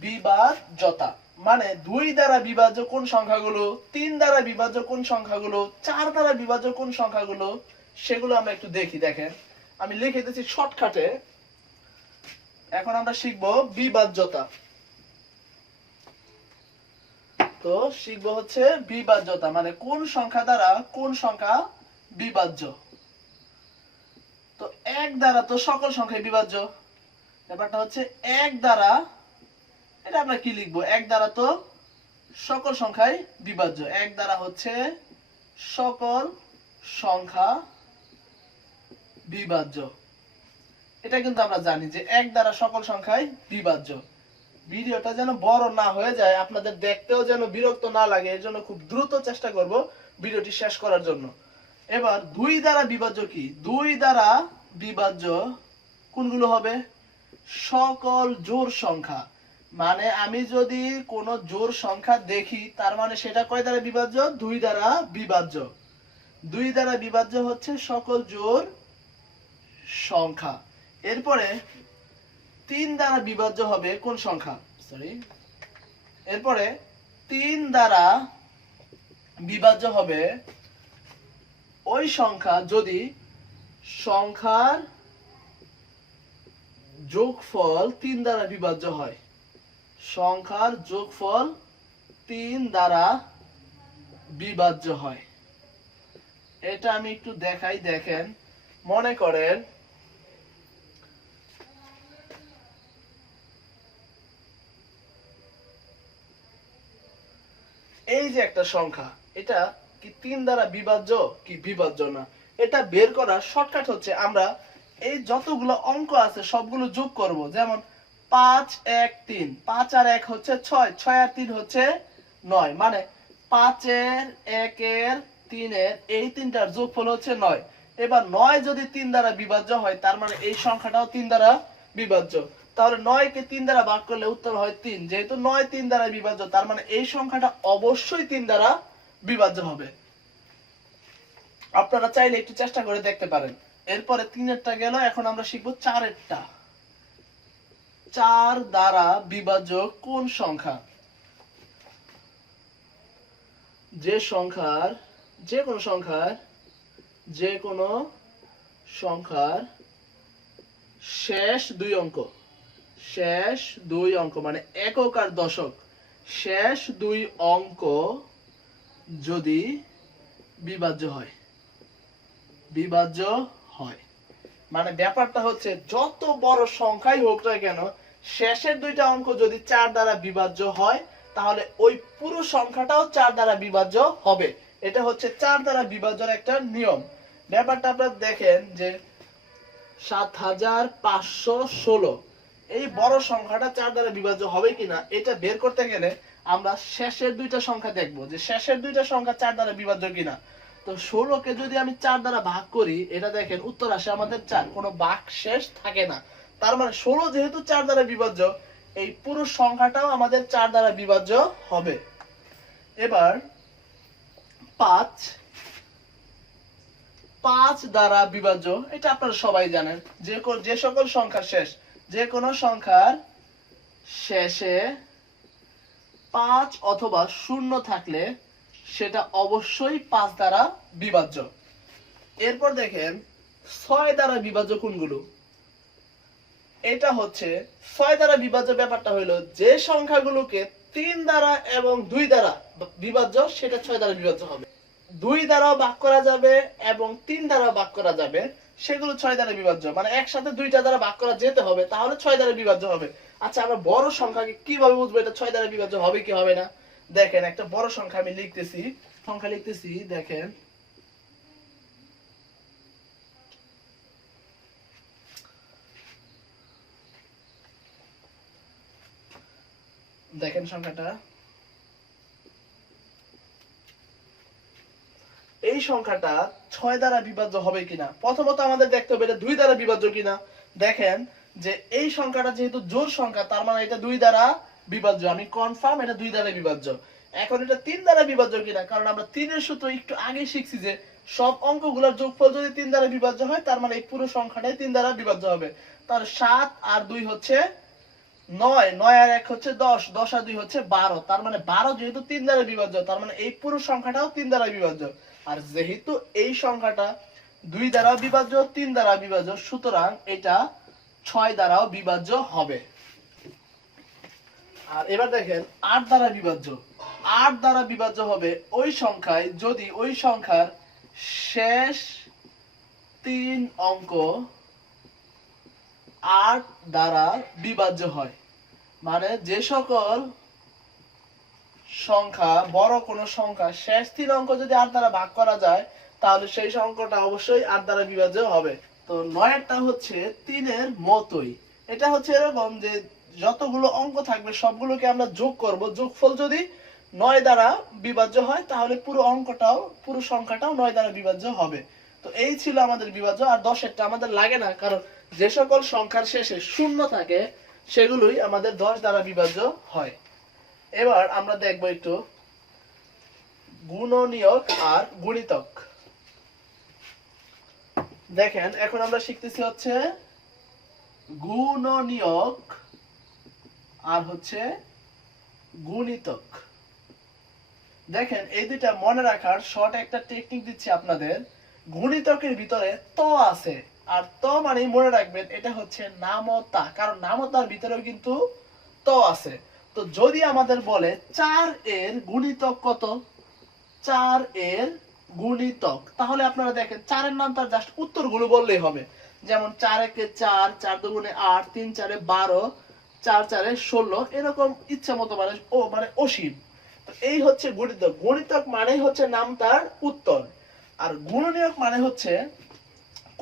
বিভাজ্যতা মানে 2 দ্বারা বিভাজ্য কোন সংখ্যাগুলো, 3 দ্বারা বিভাজ্য কোন সংখ্যাগুলো, 4 দ্বারা বিভাজ্য কোন সংখ্যাগুলো, সেগুলো আমরা একটু দেখি। দেখেন আমি লিখে দিয়েছি শর্টকাটে। এখন আমরা শিখব বিভাজ্যতা। তো শিখব হচ্ছে বিভাজ্যতা, মানে কোন সংখ্যা দ্বারা কোন সংখ্যা বিভাজ্য। তো 1 দ্বারা তো সকল সংখ্যাই বিভাজ্য। ব্যাপারটা হচ্ছে 1 দ্বারা, এটা আমরা কি লিখবো, 1 দ্বারা তো সকল সংখ্যাই বিভাজ্য। 1 দ্বারা হচ্ছে সকল সংখ্যা বিভাজ্য। এটা কিন্তু আমরা জানি যে 1 দ্বারা সকল সংখ্যাই বিভাজ্য। ভিডিওটা যেন বড় না হয়ে যায়, আপনাদের দেখতেও যেন বিরক্ত না লাগে, এর জন্য খুব দ্রুত চেষ্টা করব ভিডিওটি শেষ করার জন্য। এবার 2 দ্বারা বিভাজ্য কি, 2 দ্বারা বিভাজ্য কোনগুলো হবে? সকল জোড় সংখ্যা। মানে আমি যদি কোন জোড় সংখ্যা দেখি, তার মানে সেটা কয় দ্বারা বিভাজ্য? 2 দ্বারা বিভাজ্য। 2 দ্বারা বিভাজ্য হচ্ছে সকল জোড় সংখ্যা। এরপরে 3 দ্বারা বিভাজ্য হবে কোন সংখ্যা? সরি, এরপরে 3 দ্বারা বিভাজ্য হবে ওই সংখ্যা যদি সংখ্যার যোগফল 3 দ্বারা বিভাজ্য হয়। সংখ্যার যোগফল 3 দ্বারা বিভাজ্য হয়। এটা আমি একটু দেখাই, দেখেন। মনে করেন এই যে একটা সংখ্যা, এটা কি 3 দ্বারা বিভাজ্য কি বিভাজ্য না, এটা বের করার শর্টকাট হচ্ছে আমরা এই যতগুলো অঙ্ক আছে সবগুলো যোগ করব। যেমন 5 1 3, 5 আর 1 হচ্ছে 6, 6 আর 3 হচ্ছে 9, মানে 5 এর 1 এর 3 এর এই তিনটার যোগফল হচ্ছে 9। এবার 9 যদি 3 দ্বারা বিভাজ্য হয়, তার মানে এই সংখ্যাটাও 3 দ্বারা বিভাজ্য। তাহলে 9 কে 3 দ্বারা ভাগ করলে উত্তর হয় 3। যেহেতু 9 3 দ্বারা বিভাজ্য, তার মানে এই সংখ্যাটা অবশ্যই 3 দ্বারা বিভাজ্য হবে। আপনারা চাইলে একটু চেষ্টা করে দেখতে পারেন। এরপরে 3 এরটা গেল, এখন আমরা শিখব 4 এরটা। 4 দ্বারা বিভাজ্য কোন সংখ্যা? যে সংখ্যার, যে কোনো সংখ্যার, যে কোনো সংখ্যার শেষ 2 অঙ্ক, শেষ 2 অঙ্ক মানে একক আর দশক, শেষ দুই অঙ্ক যদি বিভাজ্য হয়, বিভাজ্য হয় মানে ব্যাপারটা হচ্ছে যত বড় সংখ্যাই হোক না কেন শেষের দুইটা অঙ্ক যদি 4 দ্বারা বিভাজ্য হয় তাহলে ওই পুরো সংখ্যাটাও 4 দ্বারা বিভাজ্য হবে। এটা হচ্ছে 4 দ্বারা বিভাজ্যের একটা নিয়ম। ব্যাপারটা আপনারা দেখেন যে 7516 এই বড় সংখ্যাটা 4 দ্বারা বিভাজ্য হবে কিনা এটা বের করতে গেলে আমরা শেষের দুইটা সংখ্যা দেখব যে শেষের দুইটা সংখ্যা 4 দ্বারা বিভাজ্য কিনা। তো 16 কে যদি আমি 4 দ্বারা ভাগ করি এটা দেখেন উত্তর আসে আমাদের 4, কোনো ভাগ শেষ থাকে না। তার মানে 16 যেহেতু 4 দ্বারা বিভাজ্য এই পুরো সংখ্যাটাও আমাদের 4 দ্বারা বিভাজ্য হবে। এবার 5 দ্বারা বিভাজ্য, এটা আপনারা সবাই জানেন যে সকল সংখ্যার শেষ যে কোনো সংখ্যার শেষে 5 অথবা 0 থাকলে সেটা অবশ্যই 5 দ্বারা বিভাজ্য। এরপর দেখেন 6 দ্বারা বিভাজ্য কোনগুলো। এটা হচ্ছে 6 দ্বারা বিভাজ্য ব্যাপারটা হলো যে সংখ্যাগুলোকে 3 দ্বারা এবং 2 দ্বারা বিভাজ্য সেটা 6 দ্বারা বিভাজ্য হবে। 2 দ্বারাও ভাগ করা যাবে এবং 3 দ্বারাও ভাগ করা যাবে সেগুলো 6 দ্বারা বিভাজ্য, মানে একসাথে 2টা দ্বারা ভাগ করা যেতে হবে তাহলে 6 দ্বারা বিভাজ্য হবে। আচ্ছা আমরা বড় সংখ্যাকে কিভাবে বুঝবো এটা 6 দ্বারা বিভাজ্য হবে কি হবে না। দেখেন একটা বড় সংখ্যা আমি লিখতেছি দেখেন দেখেন সংখ্যাটা, এই সংখ্যাটা 6 দ্বারা বিভাজ্য হবে কিনা। প্রথমত আমাদের দেখতে হবে এটা 2 দ্বারা বিভাজ্য কিনা। দেখেন যে এই সংখ্যাটা যেহেতু জোড় সংখ্যা তার মানে এটা 2 দ্বারা বিভাজ্য, আমি কনফার্ম এটা 2 দ্বারা বিভাজ্য। এখন এটা 3 দ্বারা বিভাজ্য কিনা, কারণ আমরা 3 এর সূত্র একটু আগে শিখছি যে সব অঙ্কগুলোর যোগফল যদি 3 দ্বারা বিভাজ্য হয় তার মানে এই পুরো সংখ্যাটাই 3 দ্বারা বিভাজ্য হবে। তাহলে 7 আর 2 হচ্ছে 9, 9 আর 1 হচ্ছে 10, 10 আর 2 হচ্ছে 12, তার মানে 12 যেহেতু 3 দ্বারা বিভাজ্য তার মানে এই পুরো সংখ্যাটাও 3 দ্বারা বিভাজ্য। আর যেহেতু এই সংখ্যাটা 2 দ্বারা বিভাজ্য 3 দ্বারা বিভাজ্য সুতরাং এটা 6 দ্বারাও বিভাজ্য হবে। আর এবার দেখেন 8 দ্বারা বিভাজ্য। 8 দ্বারা বিভাজ্য হবে ওই সংখ্যায় যদি ওই সংখ্যার শেষ 3 অঙ্ক 8 দ্বারা বিভাজ্য হয়, মানে যে সকল সংখ্যা বড় কোন সংখ্যা শেষ 3 অঙ্ক যদি 8 দ্বারা ভাগ করা যায় তাহলে সেই সংখ্যাটা অবশ্যই 8 দ্বারা বিভাজ্য হবে। তো 9 হচ্ছে 3 এর মতোই, এটা হচ্ছে এরকম যে যতগুলো অঙ্ক থাকবে সবগুলোকে আমরা যোগ করব, যোগফল যদি 9 দ্বারা বিভাজ্য হয় তাহলে পুরো অঙ্কটাও পুরো সংখ্যাটাও 9 দ্বারা বিভাজ্য হবে। তো এই ছিল আমাদের বিভাজ্য। আর 10 আমাদের লাগে না, কারণ যে সকল সংখ্যার শেষে 0 থাকে সেগুলোই আমাদের 10 দ্বারা বিভাজ্য হয়। এবার আমরা দেখব একটু গুণনীয়ক আর গুণিতক। দেখেন এখন আমরা শিখতেছি হচ্ছে গুণনীয়ক আর হচ্ছে গুণিতক। দেখেন এই দুইটা মনে রাখার শর্ট একটা টেকনিক দিচ্ছি আপনাদের। গুণিতকের ভিতরে ত আছে আর ত মানে মনে রাখবেন এটা হচ্ছে নামতা, কারণ নামতার ভিতরেও কিন্তু ত আছে। তো যদি আমাদের বলে 4 এর গুণিতক কত, 4 এর গুণিতক, তাহলে আপনারা দেখেন 4 এর নাম তার জাস্ট উত্তরগুলো বললেই হবে। যেমন 4 একে 4, 4 দুগুণে 8, 3 4 12, 4 4 16, এরকম ইচ্ছা মতো মানে অসীম। তো এই হচ্ছে গুণিতক। গুণিতক মানেই হচ্ছে নাম তার উত্তর। আর গুণনীয়ক মানে হচ্ছে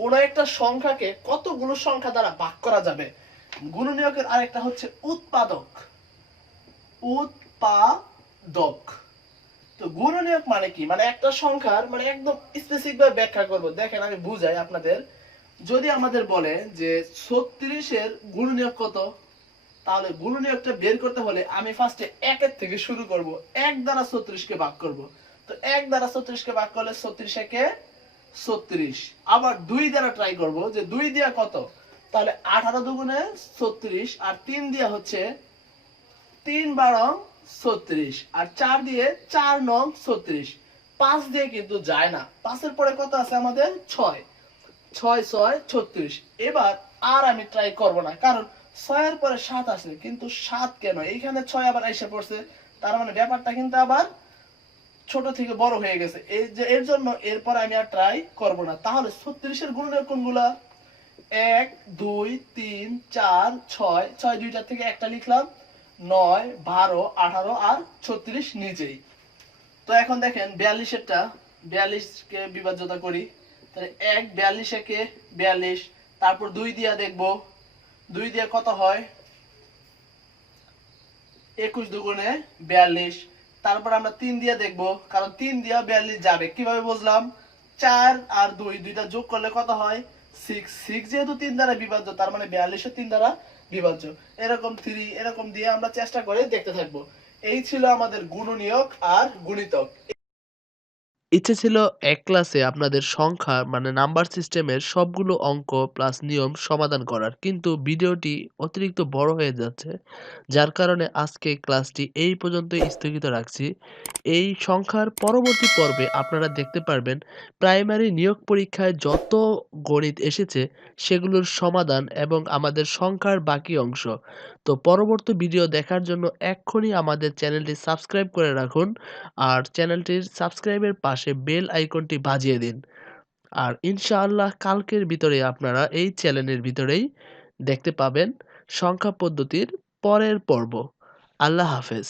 কোন একটা সংখ্যাকে কতগুলো সংখ্যা দ্বারা ভাগ করা যাবে। গুণনীয়কের আরেকটা হচ্ছে উৎপাদক। উৎপাদক। তো গুণনীয়ক মানে কি, মানে একটা সংখ্যার মানে একদম স্পেসিফিক ভাবে ব্যাখ্যা করব। দেখেন আমি বুঝাই আপনাদের। যদি আমাদের বলে যে 36 এর গুণনীয়ক কত, তাহলে গুণনীয়কটা বের করতে হলে আমি ফার্স্টে 1 এর থেকে শুরু করব। 1 দ্বারা 36 কে ভাগ করব। তো 1 দ্বারা 36 কে ভাগ করলে 36 একে 36। আবার 2 দ্বারা ট্রাই করব যে 2 দিয়া কত, তাহলে 18 দুগুণে 36 আর 3 দিয়া হচ্ছে 3 12 36 আর 4 দিয়ে 4 9 36। 5 দিয়ে কিন্তু যায় না, 5 এর পরে কত আছে আমাদের 6, 6 6 36। এবার আর আমি ট্রাই করব না, কারণ 6 এর পরে 7 আসে কিন্তু 7 কেন এইখানে 6 আবার এসে পড়ছে, তার মানে ব্যাপারটা কিন্তু আবার ছোট থেকে বড় হয়ে গেছে। এই যে এর জন্য এরপর আমি আর ট্রাই করব না। তাহলে 36 এর গুণনীয়ক কোনগুলা? 1 2 3 4 6 6 দুইটা থেকে একটা লিখলাম, 9 12 18 আর 36 নিচেই। তো এখন দেখেন 42 এরটা, 42 কে বিভাজ্যতা করি। তাহলে 1 42 একে 42, তারপর 2 দিয়া দেখব, 2 দিয়ে কত হয়? 21 দুগুণে 42। তারপর আমরা 3 দিয়ে দেখব, কারণ 3 দিয়া 42 যাবে। কিভাবে বুঝলাম? 4 আর 2 দুইটা যোগ করলে কত হয়? 6। 6 যেহেতু 3 দ্বারা বিভাজ্য, তার মানে 42 ও 3 দ্বারা বিভাজ্য। এরকম 3 এরকম দিয়ে আমরা চেষ্টা করে দেখতে থাকবো। এই ছিল আমাদের গুণনীয়ক আর গুণিতক। ইচ্ছে ছিল এক ক্লাসে আপনাদের সংখ্যা মানে নাম্বার সিস্টেমের সবগুলো অঙ্ক প্লাস নিয়ম সমাধান করার, কিন্তু ভিডিওটি অতিরিক্ত বড় হয়ে যাচ্ছে, যার কারণে আজকে ক্লাসটি এই পর্যন্তই স্থগিত রাখছি। এই সংখ্যার পরবর্তী পর্বে আপনারা দেখতে পারবেন প্রাইমারি নিয়োগ পরীক্ষায় যত গণিত এসেছে সেগুলোর সমাধান এবং আমাদের সংখ্যার বাকি অংশ। তো পরবর্তী ভিডিও দেখার জন্য এক্ষুনি আমাদের চ্যানেলটি সাবস্ক্রাইব করে রাখুন, আর চ্যানেলটির সাবস্ক্রাইবের পাশে বেল আইকনটি বাজিয়ে দিন। আর ইনশাআল্লাহ কালকের ভিতরে আপনারা এই চ্যানেলের ভিতরেই দেখতে পাবেন সংখ্যা পদ্ধতির পরের পর্ব। আল্লাহ হাফেজ।